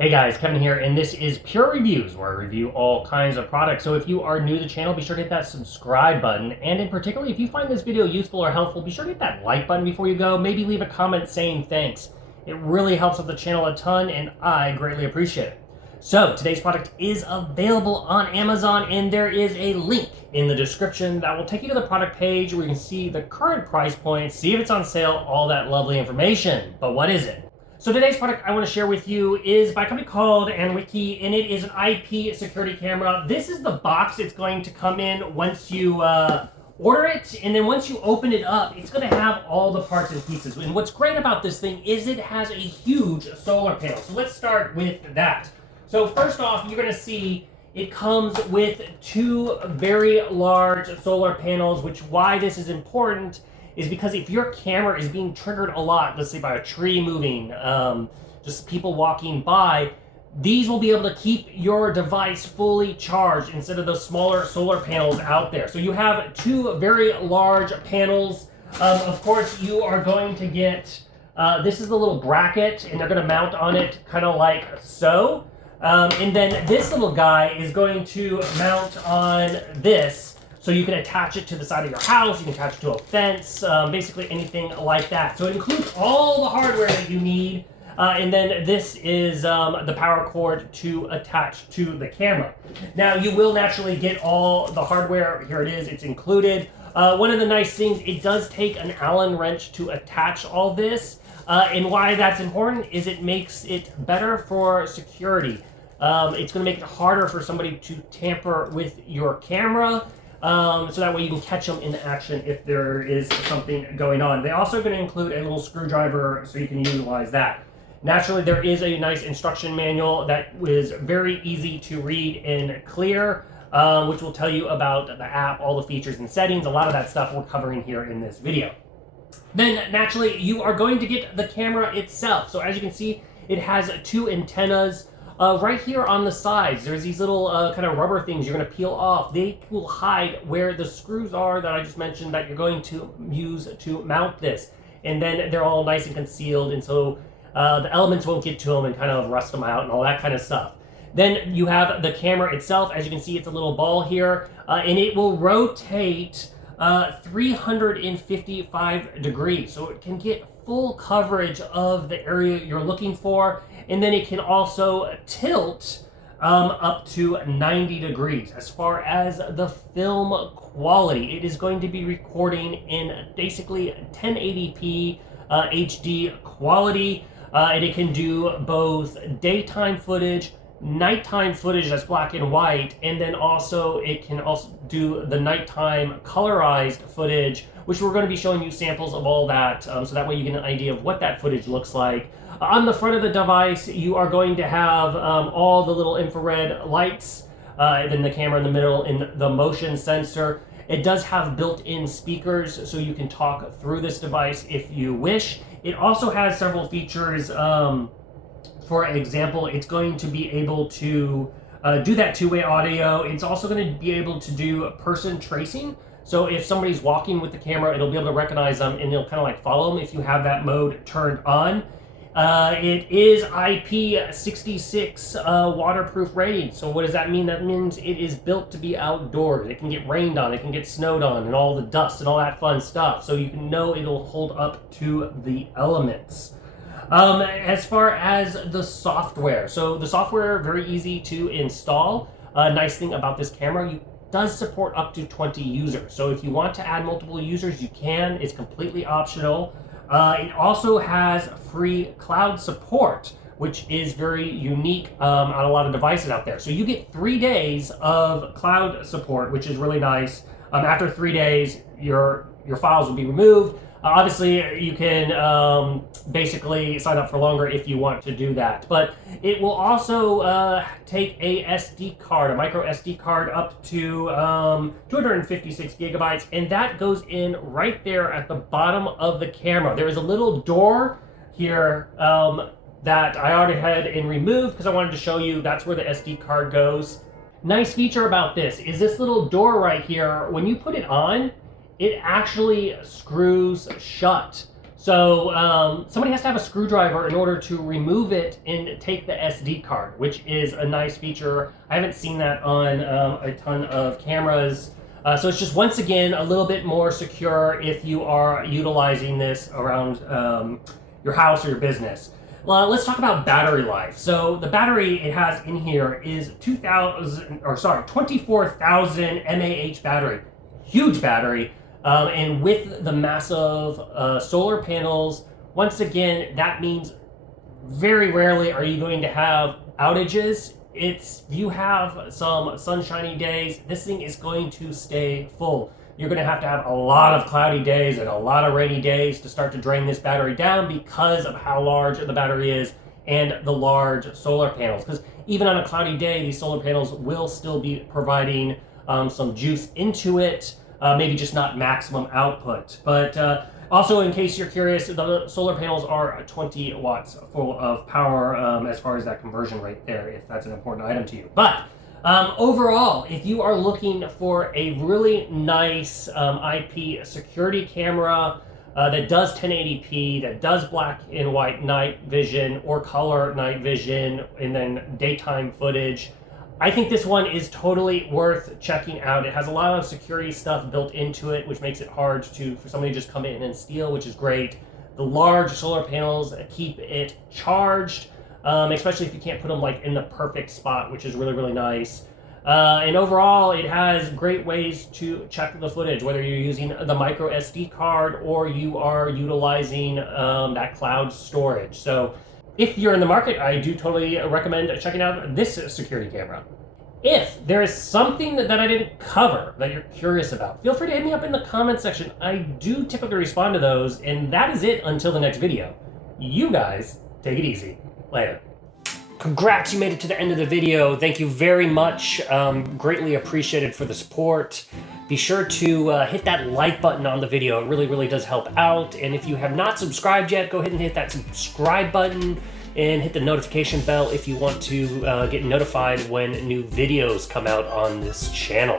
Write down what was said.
Hey guys, Kevin here, and this is Purereviews, where I review all kinds of products. So if you are new to the channel, be sure to hit that subscribe button. And in particular, if you find this video useful or helpful, be sure to hit that like button before you go. Maybe leave a comment saying thanks. It really helps with the channel a ton, and I greatly appreciate it. So today's product is available on Amazon, and there is a link in the description that will take you to the product page where you can see the current price point, see if it's on sale, all that lovely information. But what is it? So today's product I want to share with you is by a company called Anwike, and it is an IP security camera. This is the box it's going to come in once you order it, and then once you open it up, it's going to have all the parts and pieces. And what's great about this thing is it has a huge solar panel. So let's start with that. So first off, you're going to see it comes with two very large solar panels, which why this is important is because if your camera is being triggered a lot, let's say by a tree moving, just people walking by, these will be able to keep your device fully charged instead of those smaller solar panels out there. So you have two very large panels. Of course, you are going to get, this is the little bracket, and they're going to mount on it kind of like so. And then this little guy is going to mount on this. So you can attach it to the side of your house, you can attach it to a fence, basically anything like that. So it includes all the hardware that you need, and then this is the power cord to attach to the camera. Now you will naturally get all the hardware, here it is, it's included. One of the nice things, it does take an Allen wrench to attach all this, and why that's important is it makes it better for security. It's going to make it harder for somebody to tamper with your camera. So that way you can catch them in action if there is something going on. They're also going to include a little screwdriver so you can utilize that. Naturally, there is a nice instruction manual that is very easy to read and clear, which will tell you about the app, all the features and settings. A lot of that stuff we're covering here in this video. Then naturally, you are going to get the camera itself. So as you can see, it has two antennas. Right here on the sides, there's these little kind of rubber things you're going to peel off. They will hide where the screws are that I just mentioned that you're going to use to mount this. And then they're all nice and concealed, and so the elements won't get to them and kind of rust them out and all that kind of stuff. Then you have the camera itself. As you can see, it's a little ball here, and it will rotate 355 degrees. So it can get full coverage of the area you're looking for, and then it can also tilt up to 90 degrees. As far as the film quality, it is going to be recording in basically 1080p HD quality, and it can do both daytime footage, nighttime footage that's black and white, and then also it can also do the nighttime colorized footage, which we're going to be showing you samples of all that, so that way you get an idea of what that footage looks like. On the front of the device, you are going to have all the little infrared lights, then the camera in the middle, and the motion sensor. It does have built-in speakers, so you can talk through this device if you wish. It also has several features. For example, it's going to be able to do that two-way audio. It's also going to be able to do person tracing. So if somebody's walking with the camera, it'll be able to recognize them and it'll kind of like follow them if you have that mode turned on. It is IP66 waterproof rating. So what does that mean? That means it is built to be outdoors. It can get rained on, it can get snowed on, and all the dust and all that fun stuff. So you can know it'll hold up to the elements. As far as the software, so the software very easy to install. Nice thing about this camera, it does support up to 20 users. So if you want to add multiple users, you can. It's completely optional. It also has free cloud support, which is very unique on a lot of devices out there. So you get 3 days of cloud support, which is really nice. After 3 days, your files will be removed. Obviously, you can basically sign up for longer if you want to do that. But it will also take a SD card, a micro SD card up to 256 gigabytes, and that goes in right there at the bottom of the camera. There is a little door here that I already had and removed because I wanted to show you that's where the SD card goes. Nice feature about this is this little door right here. When you put it on, it actually screws shut. So somebody has to have a screwdriver in order to remove it and take the SD card, which is a nice feature. I haven't seen that on a ton of cameras. So it's just, once again, a little bit more secure if you are utilizing this around your house or your business. Let's talk about battery life. So the battery it has in here is 24,000 mAh battery. Huge battery. And with the massive solar panels, once again, that means very rarely are you going to have outages. You have some sunshiny days, this thing is going to stay full. You're going to have a lot of cloudy days and a lot of rainy days to start to drain this battery down because of how large the battery is and the large solar panels. Because even on a cloudy day, these solar panels will still be providing some juice into it, maybe just not maximum output. But also, in case you're curious, the solar panels are 20 watts full of power as far as that conversion rate there, if that's an important item to you. But overall, if you are looking for a really nice IP security camera that does 1080p, that does black and white night vision or color night vision, and then daytime footage, I think this one is totally worth checking out. It has a lot of security stuff built into it, which makes it hard for somebody to just come in and steal, which is great. The large solar panels keep it charged, especially if you can't put them like in the perfect spot, which is really, really nice. And overall, it has great ways to check the footage, whether you're using the micro SD card or you are utilizing that cloud storage. So if you're in the market, I do totally recommend checking out this security camera. If there is something that I didn't cover that you're curious about, feel free to hit me up in the comment section. I do typically respond to those, and that is it until the next video. You guys, take it easy. Later. Congrats, you made it to the end of the video. Thank you very much. Greatly appreciated for the support. Be sure to hit that like button on the video. It really, really does help out. And if you have not subscribed yet, go ahead and hit that subscribe button and hit the notification bell if you want to get notified when new videos come out on this channel.